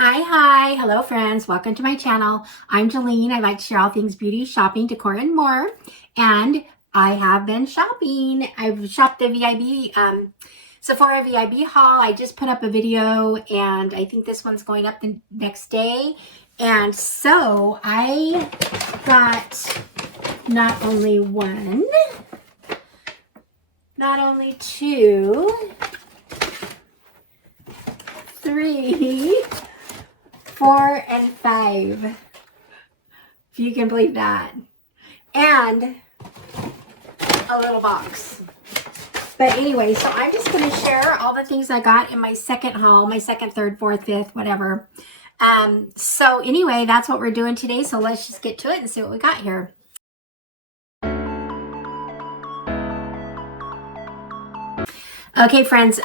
Hi, hello friends, welcome to my channel. I'm Jolene. I like to share all things beauty, shopping, decor, and more. And I have been shopping. I've shopped the VIB, Sephora VIB haul. I just put up a video and I think this one's going up the next day. And so I got not only one, not only two, three, 4 and 5, if you can believe that, and a little box. But anyway, so I'm just going to share all the things I got in my second haul, my second, third, fourth, fifth, whatever. So anyway, that's what we're doing today. So let's just get to it and see what we got here. Okay, friends,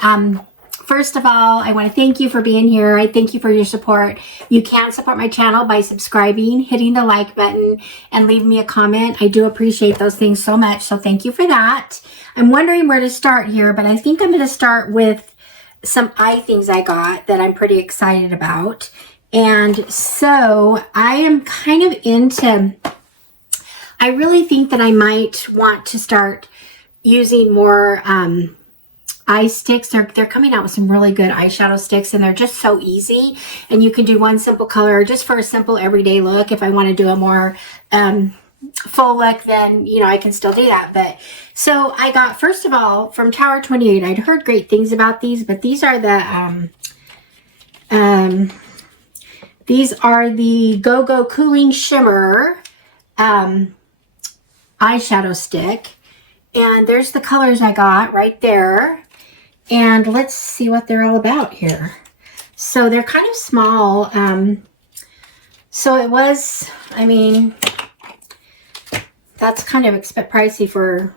first of all, I want to thank you for being here. I thank you for your support. You can support my channel by subscribing, hitting the like button, and leaving me a comment. I do appreciate those things so much, so thank you for that. I'm wondering where to start here, but I think I'm going to start with some eye things I got that I'm pretty excited about. And so I am kind of into, I really think that I might want to start using more eye sticks. They're coming out with some really good eyeshadow sticks, and they're just so easy, and you can do one simple color just for a simple everyday look. If I want to do a more full look, then I can still do that. But so I got, first of all, from Tower 28. I'd heard great things about these, but these are the Go Cooling Shimmer eyeshadow stick, and there's the colors I got right there. And let's see what they're all about here. So they're kind of small. So it was, I mean, that's kind of pricey for,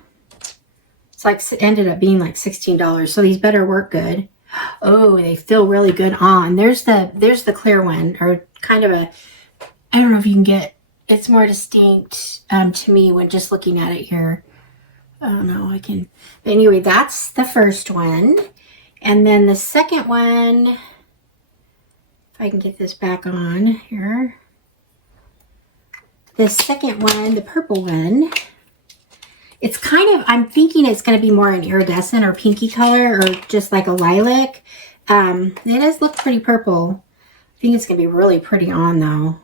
it's like, it ended up being like $16. So these better work good. Oh, they feel really good on. There's the clear one, or kind of a, I don't know if you can get, it's more distinct to me when just looking at it here. Oh no, I can. But anyway, that's the first one. And then the second one, if I can get this back on here. The second one, the purple one, it's kind of, I'm thinking it's going to be more an iridescent or pinky color, or just like a lilac. It does look pretty purple. I think it's going to be really pretty on though.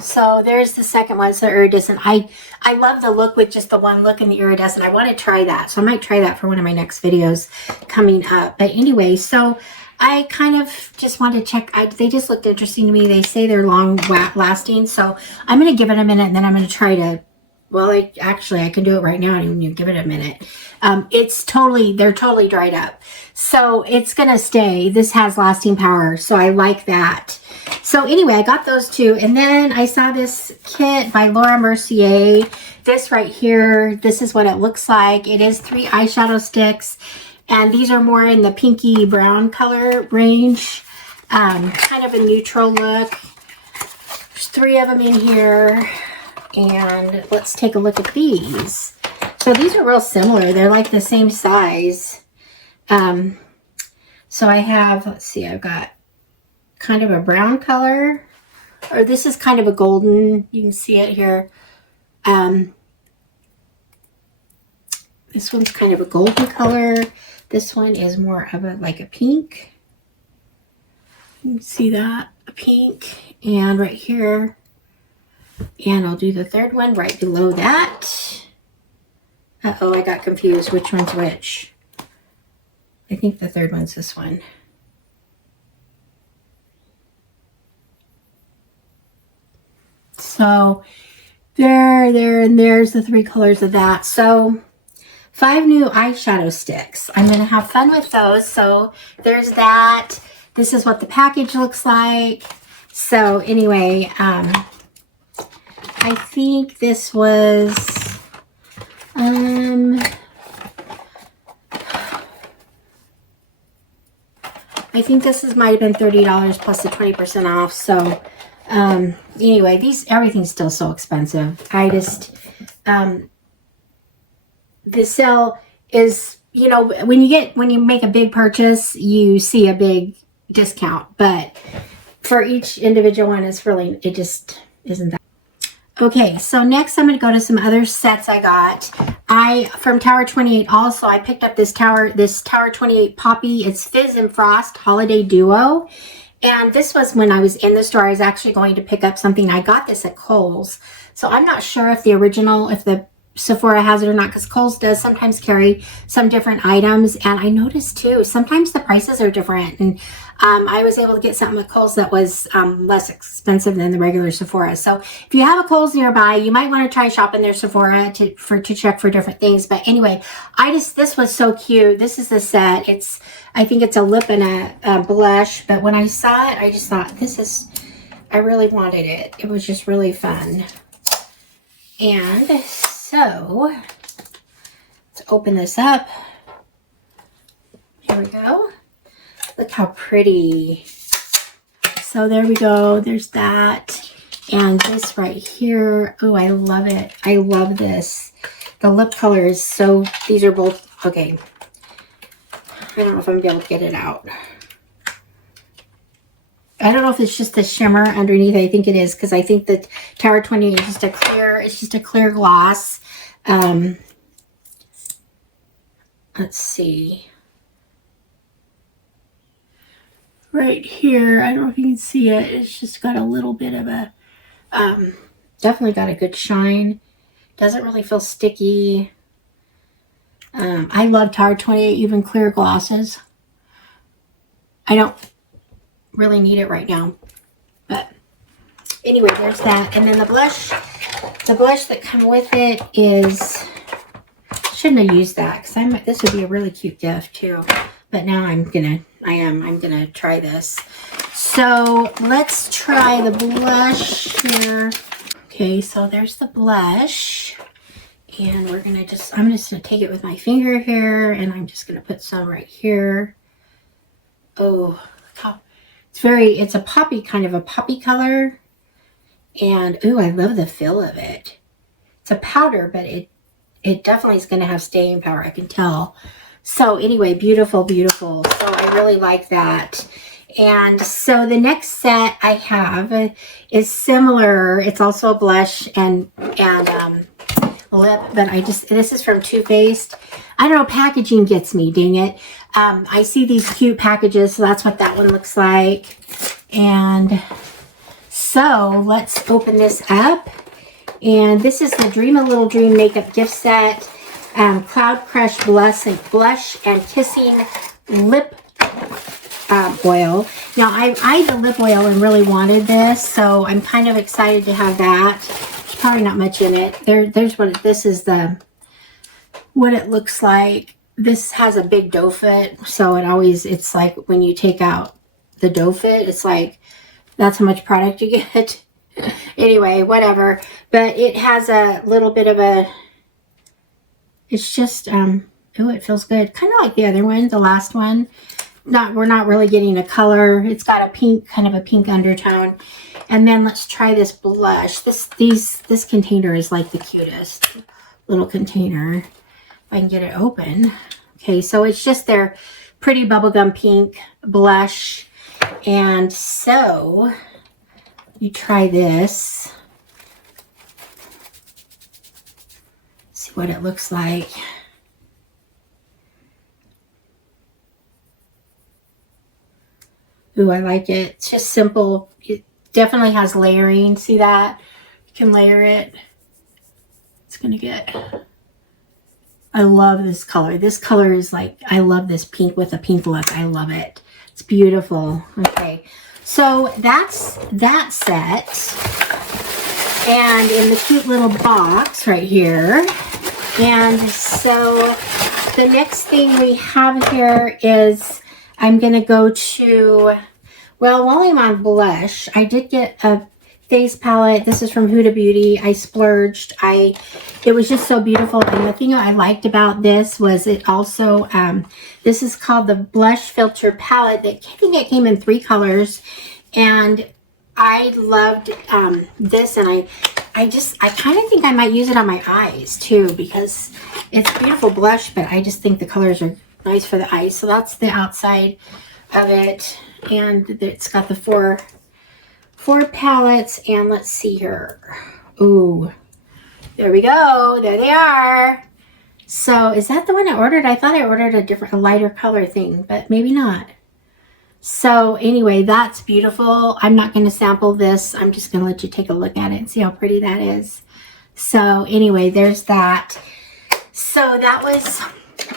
So there's the second one, so iridescent. I love the look with just the one look in the iridescent. I want to try that. So I might try that for one of my next videos coming up. But anyway, so I kind of just wanted to check. They just looked interesting to me. They say they're long lasting. So I'm going to give it a minute, and then I'm going to try to, well, actually I can do it right now. I don't even give it a minute. They're totally dried up. So it's going to stay. This has lasting power. So I like that. So anyway, I got those two. And then I saw this kit by Laura Mercier. This right here, this is what it looks like. It is 3 eyeshadow sticks. And these are more in the pinky brown color range. Kind of a neutral look. There's 3 of them in here. And let's take a look at these. So these are real similar. They're like the same size. So I have, let's see, I've got kind of a brown color, or this is kind of a golden. You can see it here. This one's kind of a golden color. This one is more of a, like a pink. You can see that, a pink. And right here, and I'll do the third one right below that. Uh-oh, I got confused. Which one's which? I think the third one's this one. So there, and there's the 3 colors of that. So 5 new eyeshadow sticks. I'm going to have fun with those. So there's that. This is what the package looks like. So anyway, I think this was, I think this might have been $30 plus the 20% off. So anyway, everything's still so expensive. I just, the sale is you know, when you make a big purchase, you see a big discount, but for each individual one, it just isn't that. Okay, so next I'm going to go to some other sets I got. From Tower 28 also, I picked up this Tower 28 Poppy. It's Fizz and Frost Holiday Duo. And this was when I was in the store. I was actually going to pick up something. I got this at Kohl's. So I'm not sure if the Sephora has it or not, because Kohl's does sometimes carry some different items. And I noticed too, sometimes the prices are different. And I was able to get something at Kohl's that was less expensive than the regular Sephora. So if you have a Kohl's nearby, you might want to try shopping their Sephora to check for different things. But anyway, this was so cute. This is the set. I think it's a lip and a blush. But when I saw it, I just thought, I really wanted it. It was just really fun. And so, let's open this up. Here we go. Look how pretty. So there we go. There's that. And this right here. Oh, I love it. I love this. The lip color is so, these are both, okay. I don't know if I'm going to be able to get it out. I don't know if it's just the shimmer underneath. I think it is, because I think that Tower 28 is just a clear gloss. Let's see. Right here, I don't know if you can see it. It's just got a little bit of a, definitely got a good shine. Doesn't really feel sticky. I love Tower 28 even clear glosses. I don't really need it right now, but anyway, there's that. And then the blush that come with it is, shouldn't have used that, because this would be a really cute gift too, but now I'm gonna try this. So let's try the blush here. Okay, so there's the blush, and I'm just gonna take it with my finger here, and I'm just gonna put some right here. Oh, it's a poppy, kind of a poppy color. And ooh, I love the feel of it. It's a powder, but it definitely is going to have staying power, I can tell. So anyway, beautiful, beautiful. So I really like that. And so the next set I have is similar. It's also a blush and lip, but this is from Too Faced. I don't know, packaging gets me, dang it. I see these cute packages, so that's what that one looks like. And so let's open this up. And this is the Dream a Little Dream Makeup Gift Set. Cloud Crush Blush and Kissing Lip Oil. Now, I eyed the lip oil and really wanted this, so I'm kind of excited to have that. There's probably not much in it. This is what it looks like. This has a big doe foot, so it's like when you take out the doe foot, it's like that's how much product you get. Anyway, whatever. But it has a little bit of it's just, oh, it feels good. Kind of like the other one, the last one. We're not really getting a color. It's got a pink, kind of a pink undertone. And then let's try this blush. This container is like the cutest little container. If I can get it open. Okay, so it's just their pretty bubblegum pink blush. And so you try this. See what it looks like. Ooh, I like it. It's just simple. It definitely has layering. See that? You can layer it. It's gonna get... I love this color. This color is like, I love this pink with a pink look. I love it. It's beautiful. Okay, so that's that set. And in the cute little box right here. And so the next thing we have here is, I'm going to go to, well, while I'm on blush, I did get a face palette. This is from Huda Beauty. I splurged. It was just so beautiful. And the thing I liked about this was it also, this is called the Blush Filter Palette. I think it came in 3 colors. And I loved this, and I kind of think I might use it on my eyes too, because it's a beautiful blush, but I just think the colors are nice for the eyes. So that's the outside of it, and it's got the four palettes, and let's see here. Ooh, there we go. There they are. So is that the one I ordered? I thought I ordered a lighter color thing, but maybe not. So anyway, that's beautiful. I'm not going to sample this. I'm just going to let you take a look at it and see how pretty that is. So anyway, there's that. So that was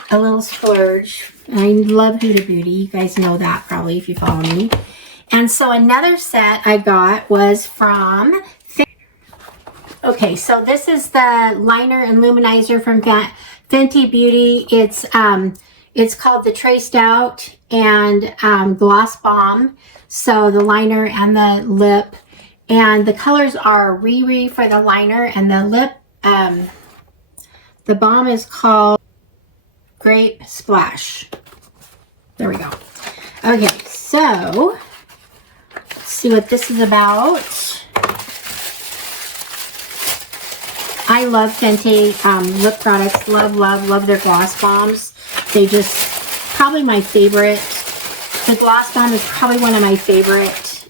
a little splurge. I love Huda Beauty. You guys know that probably if you follow me. And so another set I got was from... Okay, so this is the liner and luminizer from Fenty Beauty. It's called the Traced Out and Gloss Bomb. So the liner and the lip. And the colors are Riri for the liner, and the lip, the balm is called Grape Splash. There we go. Okay, so let's see what this is about. I love Fenty lip products. Love their gloss bombs. They just, probably my favorite. The gloss bomb is probably one of my favorite.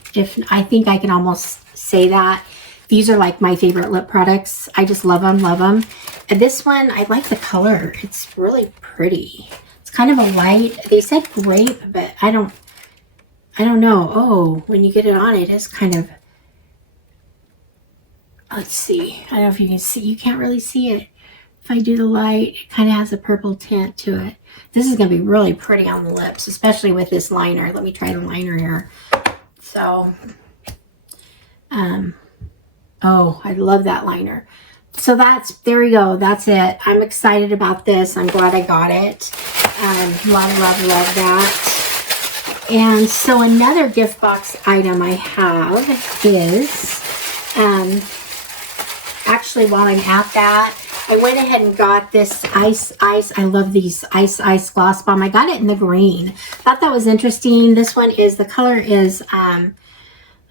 I think I can almost say that. These are like my favorite lip products. I just love them. And this one, I like the color. It's really pretty. It's kind of a light. They said grape, but I don't know. Oh, when you get it on, it is kind of, let's see. I don't know if you can see. You can't really see it. If I do the light, it kind of has a purple tint to it. This is going to be really pretty on the lips, especially with this liner. Let me try the liner here. So, oh, I love that liner. So there we go. That's it. I'm excited about this. I'm glad I got it. Love that. And so another gift box item I have is, actually while I'm at that, I went ahead and got this Ice. I love these Ice Gloss Bomb. I got it in the green. Thought that was interesting. This one is, the color is,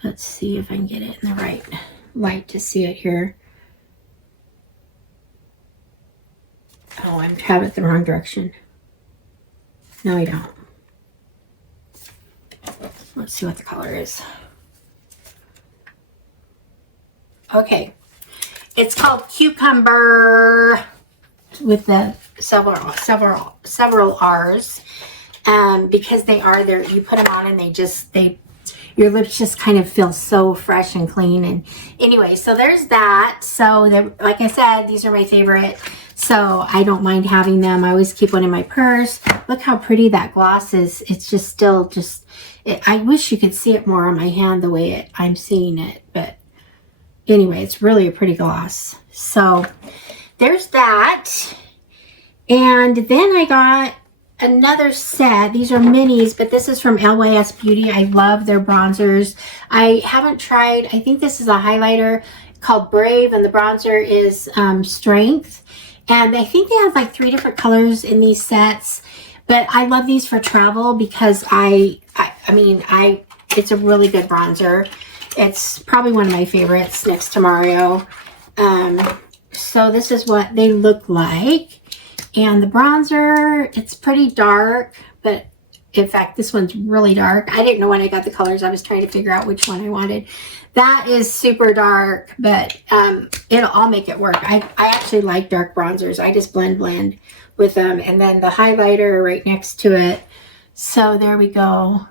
let's see if I can get it in the right light to see it here. Oh, I have it the wrong direction. No, I don't. Let's see what the color is. Okay. It's called Cucumber with the several R's, because they are there. You put them on and your lips just kind of feel so fresh and clean. And anyway, so there's that. So like I said, these are my favorite. So I don't mind having them. I always keep one in my purse. Look how pretty that gloss is. It's just still I wish you could see it more on my hand the way I'm seeing it. But anyway, it's really a pretty gloss. So there's that. And then I got another set. These are minis, but this is from LYS Beauty. I love their bronzers. I haven't tried, I think this is a highlighter called Brave, and the bronzer is Strength. And I think they have like 3 different colors in these sets. But I love these for travel because it's a really good bronzer. It's probably one of my favorites next to Mario. So this is what they look like. And the bronzer, it's pretty dark, but in fact, this one's really dark. I didn't know when I got the colors. I was trying to figure out which one I wanted. That is super dark, but I'll make it work. I actually like dark bronzers. I just blend with them. And then the highlighter right next to it. So there we go.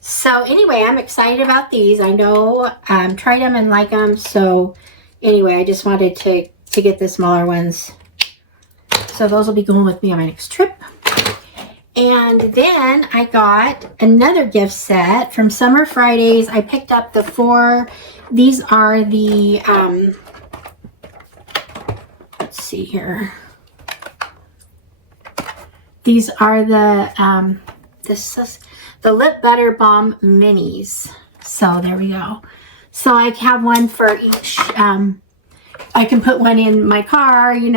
So anyway, I'm excited about these. I know tried them and like them. So anyway, I just wanted to get the smaller ones. So those will be going with me on my next trip. And then I got another gift set from Summer Fridays. I picked up the 4. These are the, let's see here. These are the, the Lip Butter Balm Minis. So there we go. So I have one for each. I can put one in my car, in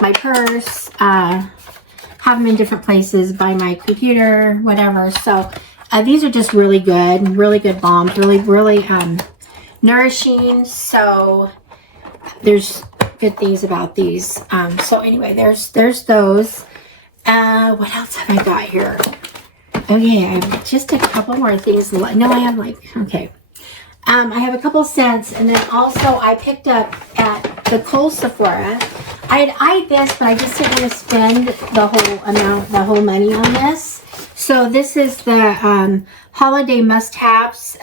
my purse. Have them in different places, by my computer, whatever. So These are just really good balms, really nourishing. So there's good things about these. So anyway, there's those. What else have I got here? Okay, I have just a couple more things. No, I have okay. I have a couple scents, and then also I picked up at the Kohl's Sephora. I had eyed this, but I just didn't want to spend the whole money on this. So this is the holiday must-haves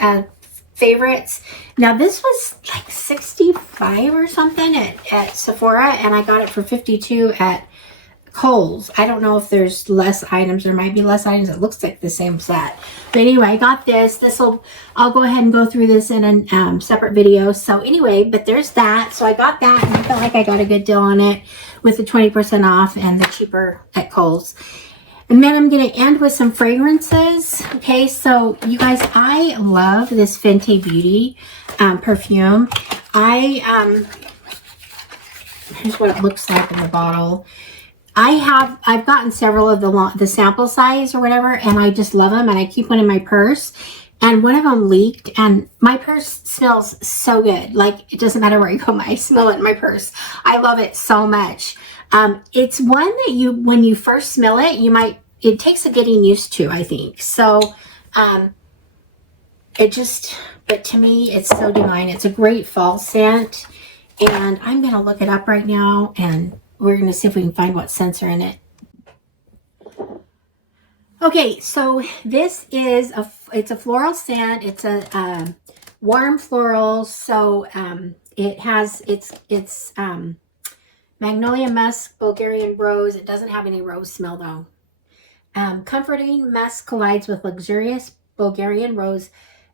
favorites. Now this was like 65 or something at Sephora, and I got it for 52 at Kohl's. I don't know if there's less items. There might be less items. It looks like the same set. But anyway, I got this. I'll go ahead and go through this in a separate video. So anyway, but there's that. So I got that, and I felt like I got a good deal on it with the 20% off and the cheaper at Kohl's. And then I'm going to end with some fragrances. Okay, so you guys, I love this Fenty Beauty perfume. Here's what it looks like in the bottle. I've gotten several of the sample size or whatever, and I just love them, and I keep one in my purse, and one of them leaked, and my purse smells so good. Like, it doesn't matter where I go, I smell it in my purse. I love it so much. It's one that when you first smell it, it takes a getting used to, I think. So, but to me, it's so divine. It's a great fall scent, and I'm going to look it up right now, and we're going to see if we can find what scents are in it. Okay, so this is it's a floral scent. It's a warm floral. So it's magnolia musk, Bulgarian rose. It doesn't have any rose smell though. Comforting musk collides with luxurious Bulgarian rose.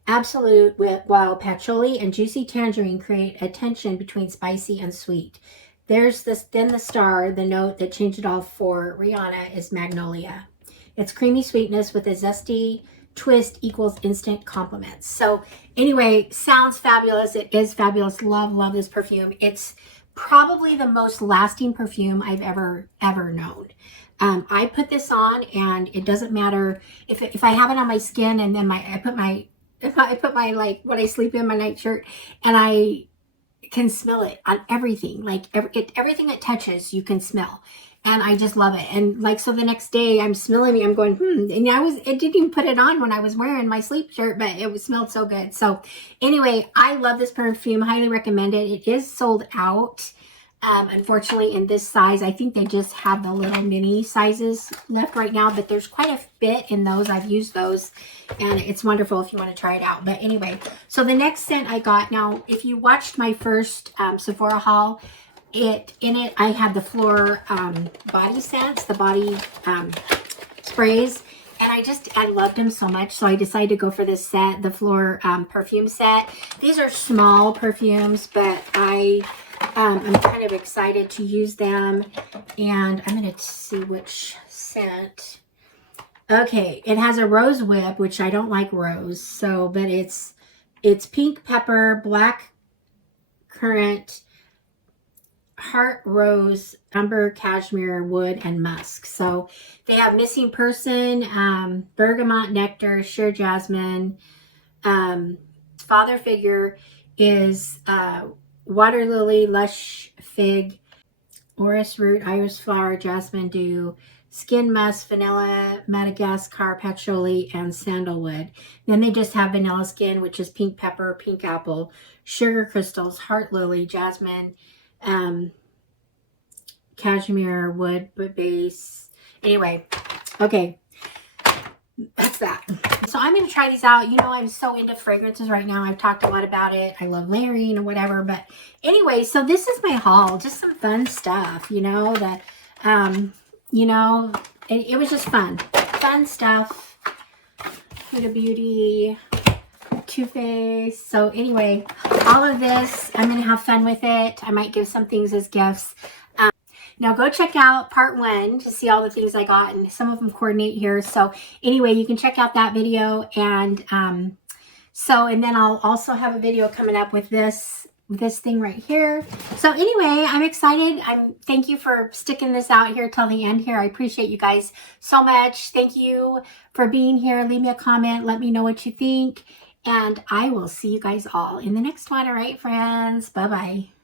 Absolute, while patchouli and juicy tangerine create a tension between spicy and sweet. There's then the star, the note that changed it all for Rihanna is magnolia. Its creamy sweetness with a zesty twist equals instant compliments. So anyway, sounds fabulous. It is fabulous. Love this perfume. It's probably the most lasting perfume I've ever known. I put this on, and it doesn't matter if I have it on my skin, and then I put my like when I sleep in my nightshirt, and I can smell it on everything. Like everything it touches, you can smell, and I just love it. And like, so the next day I'm smelling it, I'm going and I didn't even put it on when I was wearing my sleep shirt, but it smelled so good. So anyway, I love this perfume. Highly recommend it. It is sold out. Unfortunately, in this size. I think they just have the little mini sizes left right now, but there's quite a bit in those. I've used those, and it's wonderful if you want to try it out. But anyway, so the next scent I got, now if you watched my first Sephora haul, in it I had the Fleur body scents, the body sprays, and I loved them so much, so I decided to go for this set, the Fleur perfume set. These are small perfumes, but I'm kind of excited to use them, and I'm going to see which scent. Okay, it has a rose whip, which I don't like rose, so, but it's pink pepper, black currant, heart rose, umber, cashmere, wood, and musk. So they have missing person, bergamot nectar, sheer jasmine, father figure is water lily, lush fig, orris root, iris flower, jasmine dew, skin musk, vanilla, Madagascar, patchouli, and sandalwood. Then they just have vanilla skin, which is pink pepper, pink apple, sugar crystals, heart lily, jasmine, cashmere, wood base. Anyway, okay, that's that. So I'm going to try these out. You know, I'm so into fragrances right now. I've talked a lot about it. I love layering or whatever. But anyway, so this is my haul. Just some fun stuff, you know, that, you know, it was just fun. Fun stuff. Huda Beauty, Too Faced. So anyway, all of this, I'm going to have fun with it. I might give some things as gifts. Now go check out part 1 to see all the things I got, and some of them coordinate here. So anyway, you can check out that video, and and then I'll also have a video coming up with this this thing right here. So anyway, I'm excited. Thank you for sticking this out here till the end here. I appreciate you guys so much. Thank you for being here. Leave me a comment. Let me know what you think. And I will see you guys all in the next one. All right, friends. Bye-bye.